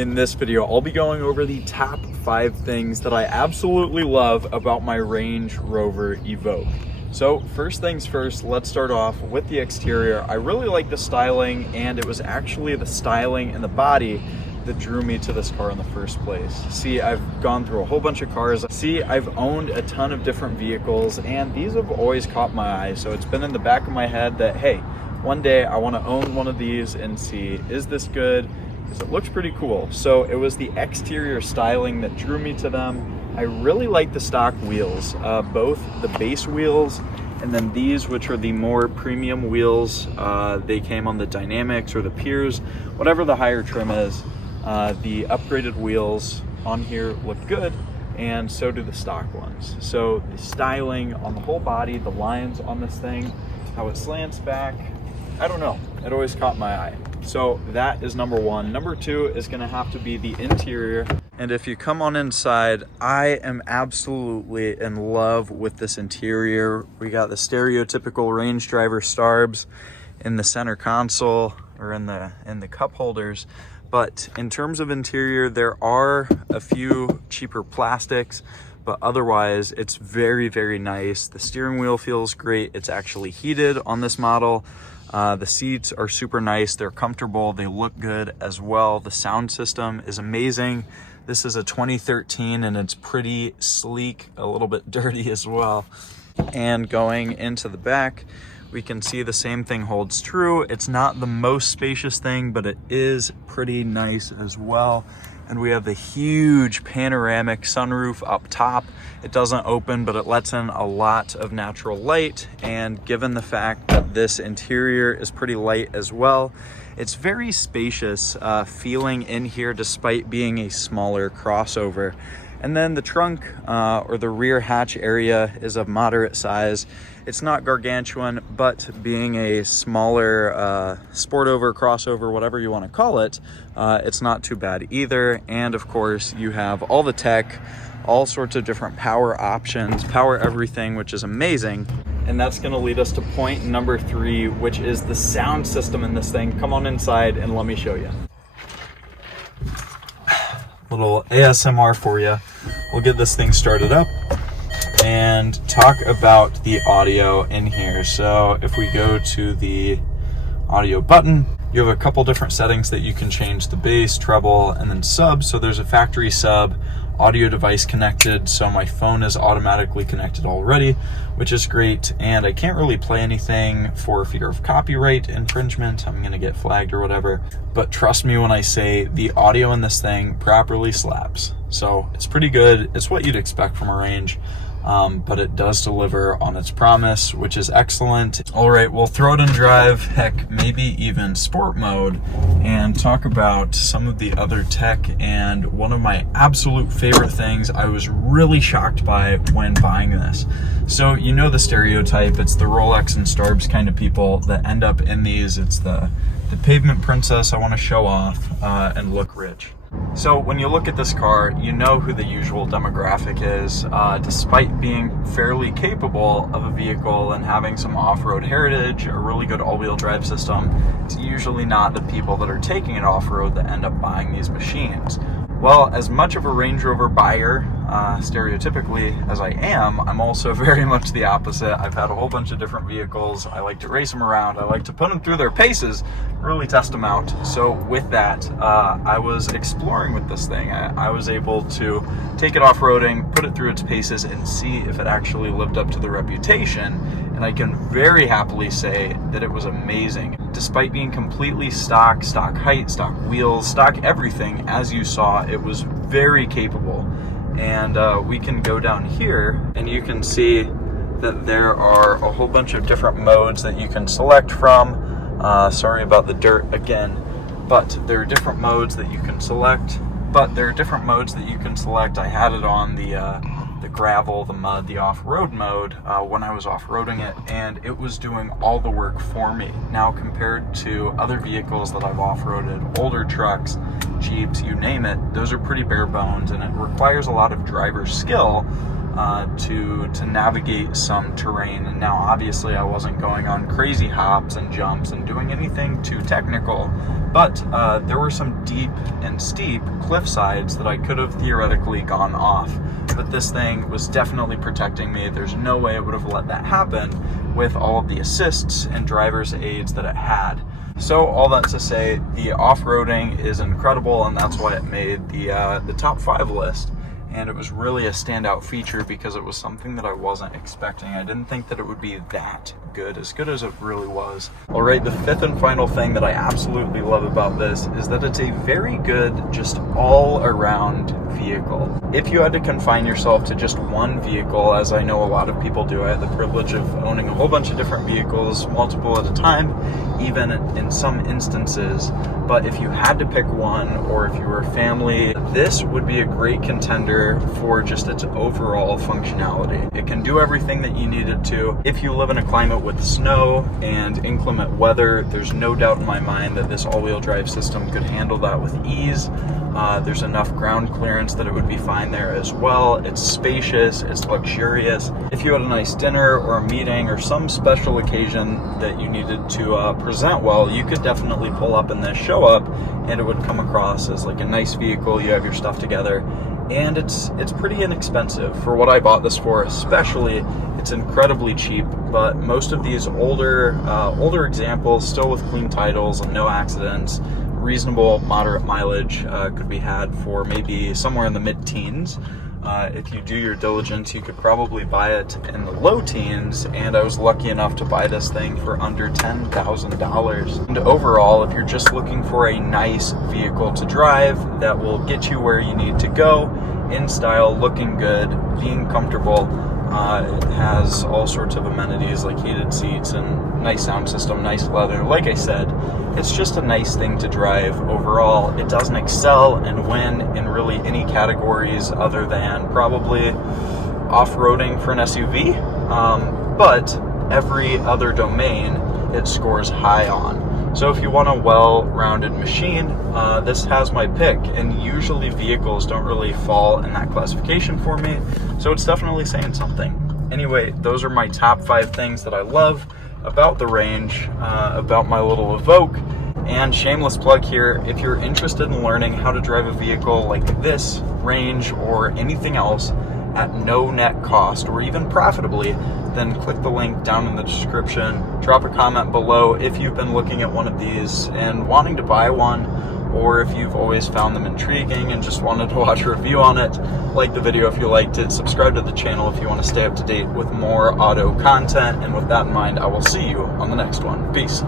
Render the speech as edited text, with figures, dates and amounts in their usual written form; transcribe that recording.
In this video, I'll be going over the top 5 things that I absolutely love about my Range Rover Evoque. So first things first, let's start off with the exterior. I really like the styling, and it was actually the styling and the body that drew me to this car in the first place. See, I've gone through a whole bunch of cars. See, I've owned a ton of different vehicles, and these have always caught my eye. So it's been in the back of my head that, hey, one day I want to own one of these and see, is this good? Because it looks pretty cool. So it was the exterior styling that drew me to them. I really like the stock wheels, both the base wheels and then these, which are the more premium wheels. They came on the Dynamics or the Piers, whatever the higher trim is. The upgraded wheels on here look good, and so do the stock ones. So the styling on the whole body, the lines on this thing, how it slants back, I don't know, it always caught my eye. So that is number one. Number two is gonna have to be the interior. And if you come on inside, I am absolutely in love with this interior. We got the stereotypical Range Driver starbs in the center console or in the cup holders. But in terms of interior, there are a few cheaper plastics, but otherwise it's very, very nice. The steering wheel feels great. It's actually heated on this model. The seats are super nice. They're comfortable. They look good as well. The sound system is amazing. This is a 2013 and it's pretty sleek, a little bit dirty as well. And going into the back, we can see the same thing holds true. It's not the most spacious thing, but it is pretty nice as well. And we have the huge panoramic sunroof up top. It doesn't open, but it lets in a lot of natural light. And given the fact that this interior is pretty light as well, it's very spacious feeling in here despite being a smaller crossover. And then the trunk or the rear hatch area is of moderate size. It's not gargantuan, but being a smaller sport over, crossover, whatever you want to call it, it's not too bad either. And of course, you have all the tech, all sorts of different power options, power everything, which is amazing. And that's going to lead us to point number 3, which is the sound system in this thing. Come on inside and let me show you. Little ASMR for you. We'll get this thing started up and talk about the audio in here. So if we go to the audio button, you have a couple different settings that you can change: the bass, treble, and then sub. So there's a factory sub, audio device connected, so my phone is automatically connected already, which is great. And I can't really play anything for fear of copyright infringement. I'm gonna get flagged or whatever, but trust me when I say the audio in this thing properly slaps. So it's pretty good. It's what you'd expect from a Range, but it does deliver on its promise, which is excellent. All right, we'll throw it in drive, heck, maybe even sport mode, and talk about some of the other tech. And one of my absolute favorite things I was really shocked by when buying this. So you know the stereotype, it's the Rolex and Starbs kind of people that end up in these. It's the pavement princess, I want to show off and look rich. So when you look at this car, you know who the usual demographic is. Despite being fairly capable of a vehicle and having some off-road heritage, a really good all-wheel drive system, it's usually not the people that are taking it off-road that end up buying these machines. Well, as much of a Range Rover buyer, stereotypically, as I am, I'm also very much the opposite. I've had a whole bunch of different vehicles. I like to race them around. I like to put them through their paces, really test them out. So with that, I was exploring with this thing. I was able to take it off-roading, put it through its paces, and see if it actually lived up to the reputation. And I can very happily say that it was amazing. Despite being completely stock height, stock wheels, stock everything, as you saw, it was very capable. And we can go down here and you can see that there are a whole bunch of different modes that you can select from. Sorry about the dirt again, but there are different modes that you can select. I had it on the gravel, the mud, the off-road mode when I was off-roading it, and it was doing all the work for me. Now compared to other vehicles that I've off-roaded, older trucks, Jeeps, you name it, those are pretty bare bones, and it requires a lot of driver skill to navigate some terrain. And now obviously I wasn't going on crazy hops and jumps and doing anything too technical, but there were some deep and steep cliff sides that I could have theoretically gone off. But this thing was definitely protecting me. There's no way it would have let that happen with all of the assists and driver's aids that it had. So all that to say, the off-roading is incredible, and that's why it made the top 5 list. And it was really a standout feature because it was something that I wasn't expecting. I didn't think that it would be that good as it really was. All right, the 5th and final thing that I absolutely love about this is that it's a very good, just all-around vehicle. If you had to confine yourself to just one vehicle, as I know a lot of people do, I had the privilege of owning a whole bunch of different vehicles, multiple at a time, even in some instances. But if you had to pick one, or if you were a family, this would be a great contender for just its overall functionality. It can do everything that you need it to. If you live in a climate with snow and inclement weather, there's no doubt in my mind that this all-wheel drive system could handle that with ease. There's enough ground clearance that it would be fine there as well. It's spacious, it's luxurious. If you had a nice dinner or a meeting or some special occasion that you needed to present well, you could definitely pull up in this, show up, and it would come across as like a nice vehicle. You have your stuff together, and it's pretty inexpensive for what I bought this for. Especially, it's incredibly cheap. But most of these older examples, still with clean titles and no accidents, reasonable moderate mileage, could be had for maybe somewhere in the mid-teens. If you do your diligence, you could probably buy it in the low teens, and I was lucky enough to buy this thing for under $10,000. And overall, if you're just looking for a nice vehicle to drive that will get you where you need to go, in style, looking good, being comfortable, it has all sorts of amenities like heated seats and nice sound system, nice leather. Like I said, it's just a nice thing to drive overall. It doesn't excel and win in really any categories other than probably off-roading for an SUV, but every other domain it scores high on. So if you want a well-rounded machine, this has my pick, and usually vehicles don't really fall in that classification for me, so it's definitely saying something. Anyway, those are my top 5 things that I love about the Range, about my little Evoque. And shameless plug here, if you're interested in learning how to drive a vehicle like this, Range, or anything else at no net cost, or even profitably, then click the link down in the description. Drop a comment below if you've been looking at one of these and wanting to buy one, or if you've always found them intriguing and just wanted to watch a review on it. Like the video if you liked it, subscribe to the channel if you want to stay up to date with more auto content, and with that in mind, I will see you on the next one. Peace.